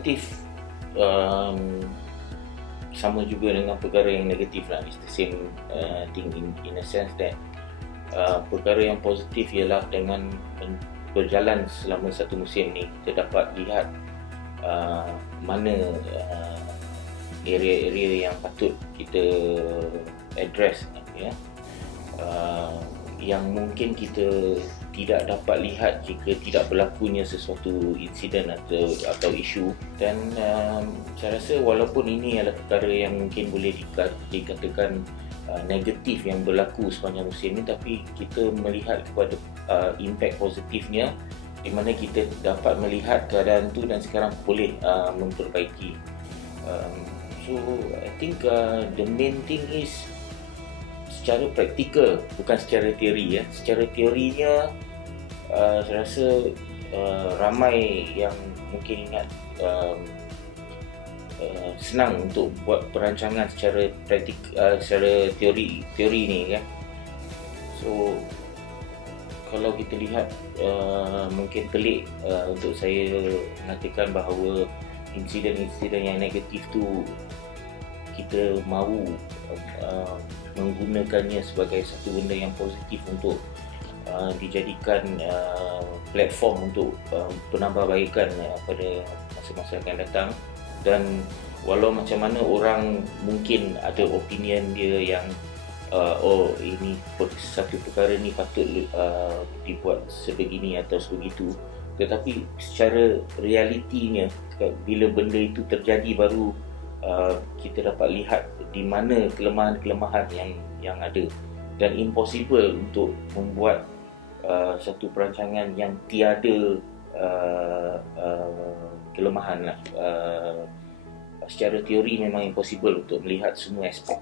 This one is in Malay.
positif sama juga dengan perkara yang negatif lah. It's the same thing in a sense that perkara yang positif ialah dengan berjalan selama satu musim ni kita dapat lihat mana area-area yang patut kita address, ya, yang mungkin kita tidak dapat lihat jika tidak berlakunya sesuatu insiden atau isu. Dan saya rasa walaupun ini adalah perkara yang mungkin boleh dikatakan negatif yang berlaku sepanjang musim ini, tapi kita melihat kepada impact positifnya di mana kita dapat melihat keadaan tu dan sekarang boleh memperbaiki. So I think the main thing is secara praktikal, bukan secara teori, ya. Secara teorinya saya rasa ramai yang mungkin ingat senang untuk buat perancangan secara secara teori ni, kan. So kalau kita lihat mungkin pelik untuk saya mengatakan bahawa insiden-insiden yang negatif tu kita mahu menggunakannya sebagai satu benda yang positif untuk dijadikan platform untuk penambahbaikan pada masa-masa akan datang. Dan walau macam mana orang mungkin ada opinion dia yang oh, ini satu perkara ni patut dibuat sebegini atau sebegitu, tetapi secara realitinya bila benda itu terjadi baru kita dapat lihat di mana kelemahan-kelemahan yang ada. Dan impossible untuk membuat satu perancangan yang tiada kelemahan lah. Secara teori memang impossible untuk melihat semua aspek.